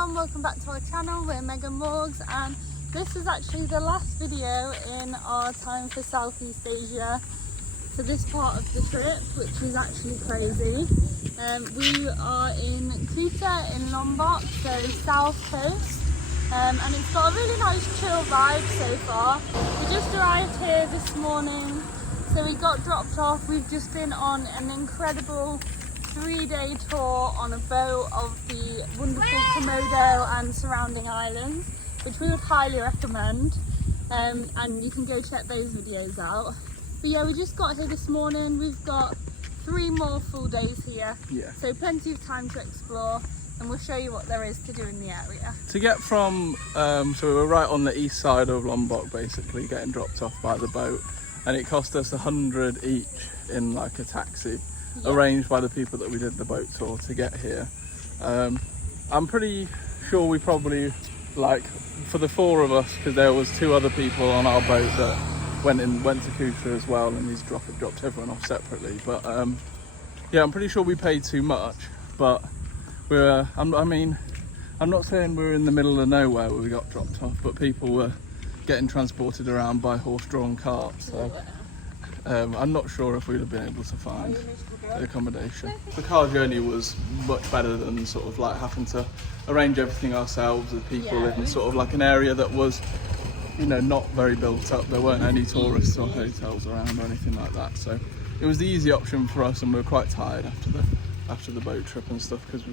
everyone, welcome back to our channel. We're Megan Morgs and this is actually the last video in our time for Southeast Asia for this part of the trip, which is actually crazy. We are in Kuta in Lombok, so south coast, and it's got a really nice chill vibe so far. We just arrived here this morning, so we got dropped off. We've just been on an incredible 3-day tour on a boat of the wonderful Komodo and surrounding islands, which we would highly recommend, and you can go check those videos out. But yeah, we just got here this morning. We've got 3 more full days here, so plenty of time to explore, and we'll show you what there is to do in the area. To get from, so we were right on the east side of Lombok, basically getting dropped off by the boat, and it cost us 100 each in like a taxi. Arranged by the people that we did the boat tour to get here. I'm pretty sure we probably, like, for the 4 of us, because there was 2 other people on our boat that went to Kuta as well, and he's dropped everyone off separately. But yeah, I'm pretty sure we paid too much. But I'm not saying we're in the middle of nowhere where we got dropped off, but people were getting transported around by horse-drawn carts. So I'm not sure if we'd have been able to find the accommodation. The car journey was much better than sort of like having to arrange everything ourselves with people in sort of like an area that was, you know, not very built up. There weren't any tourists or hotels around or anything like that. So it was the easy option for us, and we were quite tired after the boat trip and stuff, because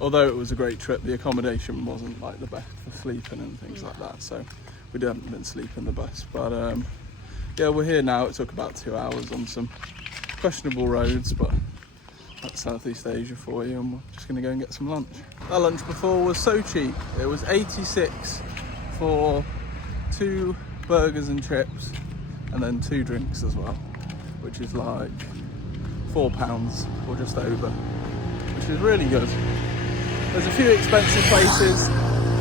although it was a great trip, the accommodation wasn't like the best for sleeping and things like that. So we hadn't been sleeping the best. But yeah, we're here now. It took about 2 hours on some questionable roads, but that's Southeast Asia for you, and we're just going to go and get some lunch. Our lunch before was so cheap. It was 86 for 2 burgers and chips, and then 2 drinks as well, which is like £4 or just over, which is really good. There's a few expensive places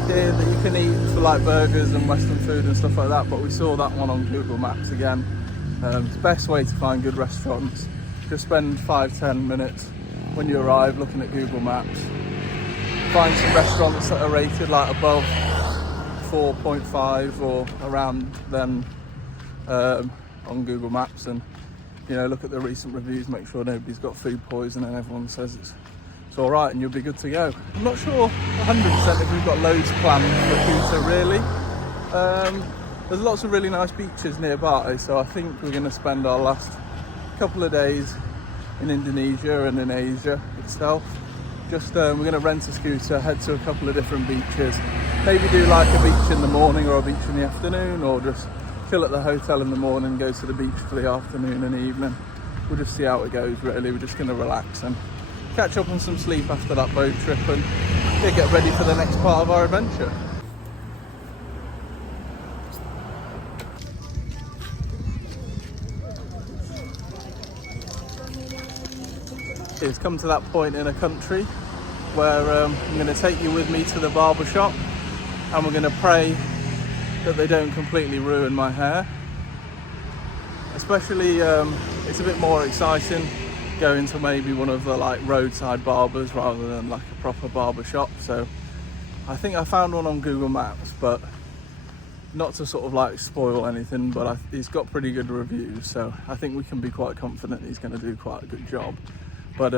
here that you can eat for like burgers and Western food and stuff like that, but we saw that one on Google Maps again. It's the best way to find good restaurants. Just spend 5-10 minutes when you arrive looking at Google Maps, find some restaurants that are rated like above 4.5 or around then on Google Maps, and you know, look at the recent reviews, make sure nobody's got food poisoning and everyone says it's all right, and you'll be good to go. I'm not sure 100% if we've got loads planned for Kuta really. There's lots of really nice beaches nearby, so I think we're going to spend our last couple of days in Indonesia and in Asia itself. Just we're going to rent a scooter, head to a couple of different beaches, maybe do like a beach in the morning or a beach in the afternoon, or just chill at the hotel in the morning, go to the beach for the afternoon and evening. We'll just see how it goes really. We're just going to relax and catch up on some sleep after that boat trip, and yeah, get ready for the next part of our adventure. It's come to that point in a country where I'm going to take you with me to the barber shop, and we're going to pray that they don't completely ruin my hair. Especially it's a bit more exciting going to maybe one of the like roadside barbers rather than like a proper barber shop. So I think I found one on Google Maps, but not to sort of like spoil anything, but he's got pretty good reviews, so I think we can be quite confident he's going to do quite a good job. But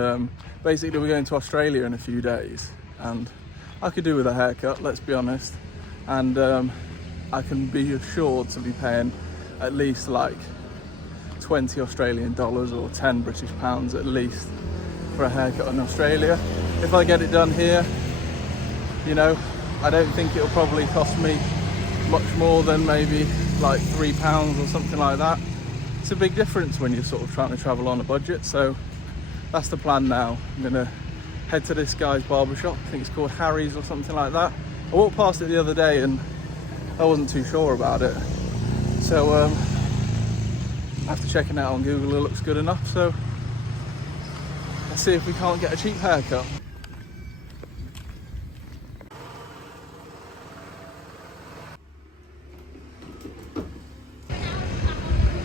basically we're going to Australia in a few days, and I could do with a haircut, let's be honest, and I can be assured to be paying at least like 20 Australian dollars or 10 British pounds at least for a haircut in Australia. If I get it done here, you know, I don't think it'll probably cost me much more than maybe like £3 or something like that. It's a big difference when you're sort of trying to travel on a budget, so that's the plan now. I'm gonna head to this guy's barbershop. I think it's called Harry's or something like that. I walked past it the other day and I wasn't too sure about it, so after checking it out on Google, it looks good enough, so let's see if we can't get a cheap haircut.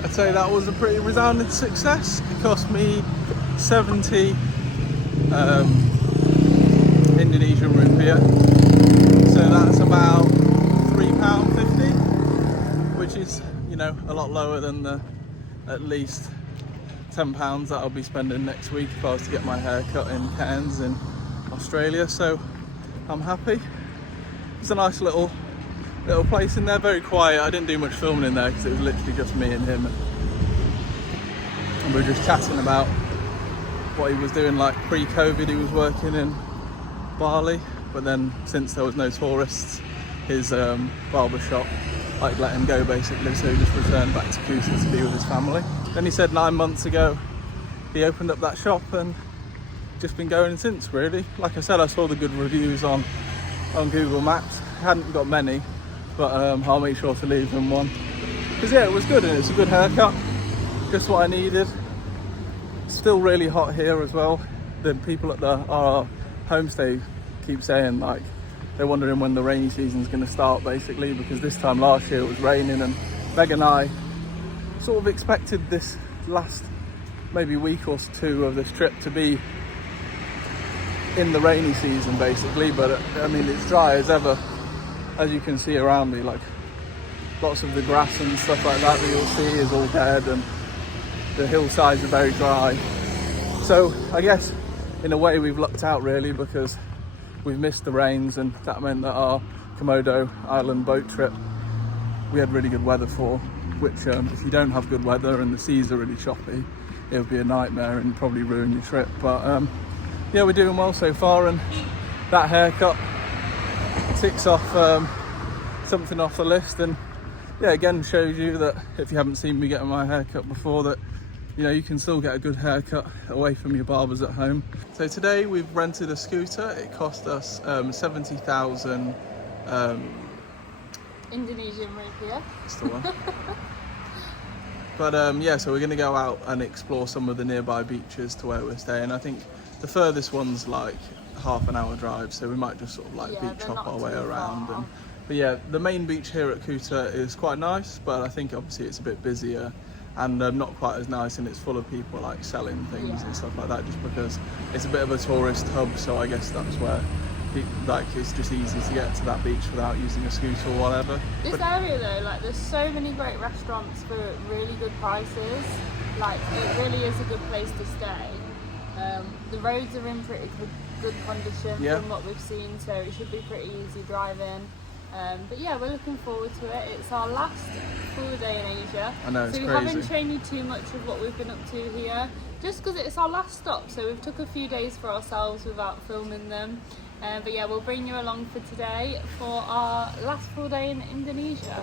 I'd say that was a pretty resounding success. It cost me 70 Indonesian rupiah, lower than the at least £10 that I'll be spending next week if I was to get my hair cut in Cairns in Australia. So I'm happy. It's a nice little place in there, very quiet. I didn't do much filming in there because it was literally just me and him, and we were just chatting about what he was doing. Like pre-COVID he was working in Bali, but then since there was no tourists, his barber shop like let him go basically, so he just returned back to Kuta to be with his family. Then he said 9 months ago he opened up that shop and just been going since, really. Like I said, I saw the good reviews on Google Maps. Hadn't got many, but I'll make sure to leave them one, because yeah, it was good and it's a good haircut, just what I needed. Still really hot here as well. The people at our homestay keep saying like they're wondering when the rainy season's going to start basically, because this time last year it was raining, and Meg and I sort of expected this last maybe week or two of this trip to be in the rainy season basically, but I mean it's dry as ever, as you can see around me. Like lots of the grass and stuff like that you'll see is all dead, and the hillsides are very dry. So I guess in a way we've lucked out really, because we've missed the rains, and that meant that our Komodo Island boat trip we had really good weather for, which if you don't have good weather and the seas are really choppy, it would be a nightmare and probably ruin your trip. But yeah, we're doing well so far, and that haircut ticks off something off the list, and yeah, again shows you that if you haven't seen me getting my haircut before, that you know you can still get a good haircut away from your barbers at home. So today we've rented a scooter. It cost us 70,000 Indonesian rupiah. That's the one. But yeah, so we're going to go out and explore some of the nearby beaches to where we're staying. I think the furthest one's like half an hour drive, so we might just sort of like beach hop our way around. But yeah, the main beach here at Kuta is quite nice, but I think obviously it's a bit busier and not quite as nice, and it's full of people like selling things and stuff like that, just because it's a bit of a tourist hub. So I guess that's where like it's just easy to get to that beach without using a scooter or whatever. This area though, like there's so many great restaurants for really good prices. Like it really is a good place to stay. The roads are in pretty good condition from what we've seen, so it should be pretty easy driving. But yeah, we're looking forward to it. It's our last full day in Asia. I know, it's so we crazy. haven't shown you too much of what we've been up to here, just because it's our last stop, so we've took a few days for ourselves without filming them. But yeah, we'll bring you along for today for our last full day in Indonesia.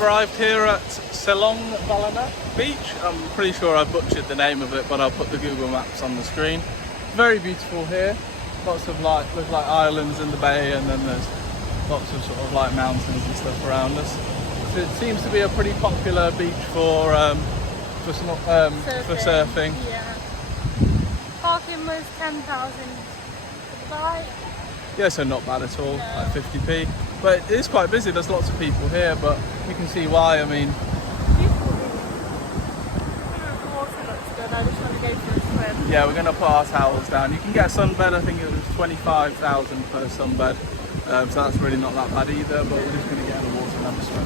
Arrived here at Selong Balana Beach. I'm pretty sure I butchered the name of it, but I'll put the Google Maps on the screen. Very beautiful here. Lots of like, look like islands in the bay, and then there's lots of sort of like mountains and stuff around us. So it seems to be a pretty popular beach for surfing. Yeah. Parking was 10,000 for the bike. Yeah, so not bad at all, like 50p. But it is quite busy, there's lots of people here, but you can see why. I mean, The water looks good, I just want to go for a swim. yeah, we're going to put our towels down. You can get a sunbed, I think it was 25,000 per sunbed. So that's really not that bad either, but we're just going to get in the water and have a swim.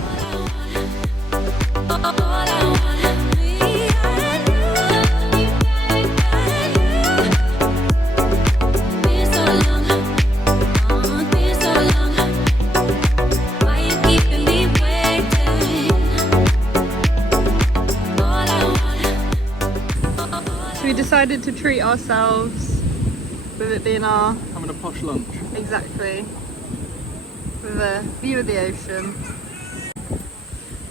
We decided to treat ourselves with it being our... Having a posh lunch. Exactly. With a view of the ocean.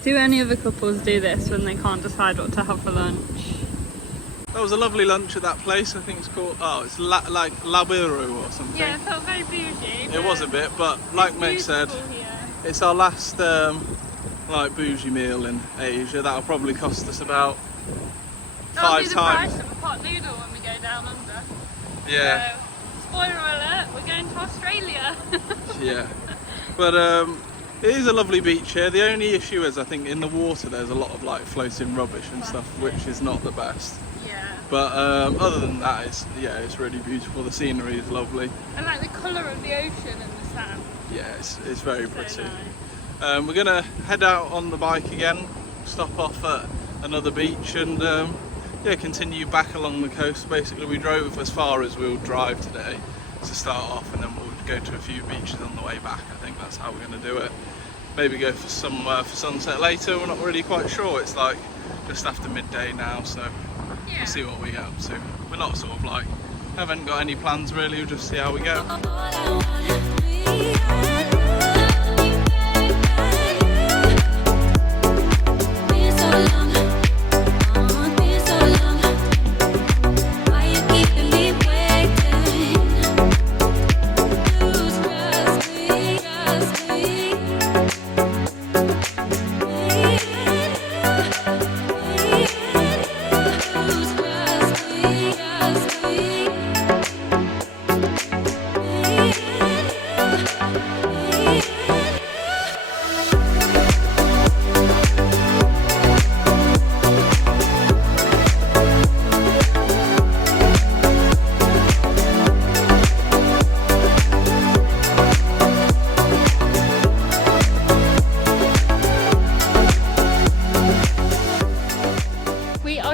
Do any other couples do this when they can't decide what to have for lunch? That was a lovely lunch at that place. I think it's called, it's like Labiru or something. Yeah, it felt very bougie. It was a bit, but like Meg said, it's our last like bougie meal in Asia. That'll probably cost us about That'll be 5 the times. price of a pot noodle when we go down under. Yeah. So, spoiler alert, we're going to Australia. Yeah. But it is a lovely beach here. The only issue is I think in the water there's a lot of like floating rubbish and stuff, which is not the best. Yeah. But other than that, it's really beautiful. The scenery is lovely. And like the colour of the ocean and the sand. Yeah, it's very pretty. So nice. We're gonna head out on the bike again, stop off at another beach, and yeah, continue back along the coast. Basically, we drove as far as we'll drive today to start off, and then we'll go to a few beaches on the way back. I think that's how we're gonna do it. Maybe go for some for sunset later. We're not really quite sure. It's like just after midday now, so Yeah. we'll see what we get up to. We're not sort of like haven't got any plans really. We'll just see how we go.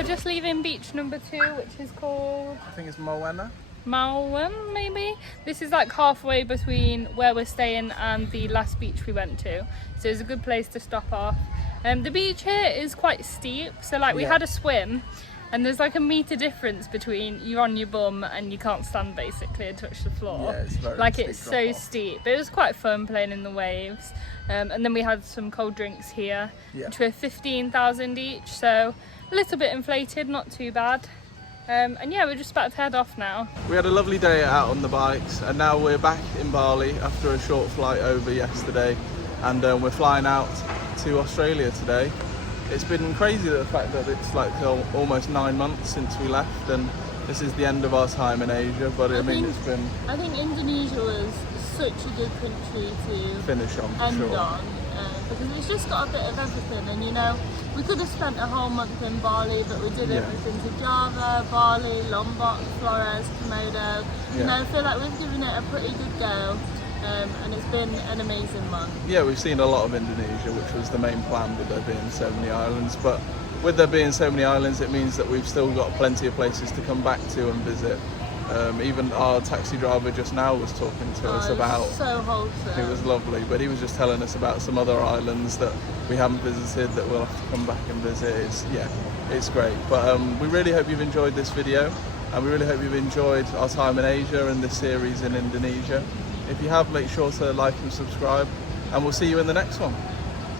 Just leaving beach number 2, which is called I think it's Moana. Malwan, maybe. This is like halfway between where we're staying and the last beach we went to, so it's a good place to stop off. The beach here is quite steep, so like we had a swim, and there's like a metre difference between you're on your bum and you can't stand basically and touch the floor. Yeah, it's very like steep it's so drop-off. steep, but it was quite fun playing in the waves. And then we had some cold drinks here, which were 15,000 each, so a little bit inflated, not too bad. And yeah, we're just about to head off now. We had a lovely day out on the bikes, and now we're back in Bali after a short flight over yesterday, and we're flying out to Australia today. It's been crazy the fact that it's like almost 9 months since we left, and this is the end of our time in Asia, but I mean it's been... I think Indonesia was such a good country to finish on, for end sure. on, because it's just got a bit of everything, and you know, we could have spent a whole month in Bali, but we did everything to Java, Bali, Lombok, Flores, Komodo. You know, I feel like we've given it a pretty good go, and it's been an amazing month. Yeah, we've seen a lot of Indonesia, which was the main plan with there being so many islands, but with there being so many islands, it means that we've still got plenty of places to come back to and visit. Even our taxi driver just now was talking to us about... so wholesome. It was lovely, but he was just telling us about some other islands that we haven't visited that we'll have to come back and visit. It's great. But we really hope you've enjoyed this video, and we really hope you've enjoyed our time in Asia and this series in Indonesia. If you have, make sure to like and subscribe, and we'll see you in the next one.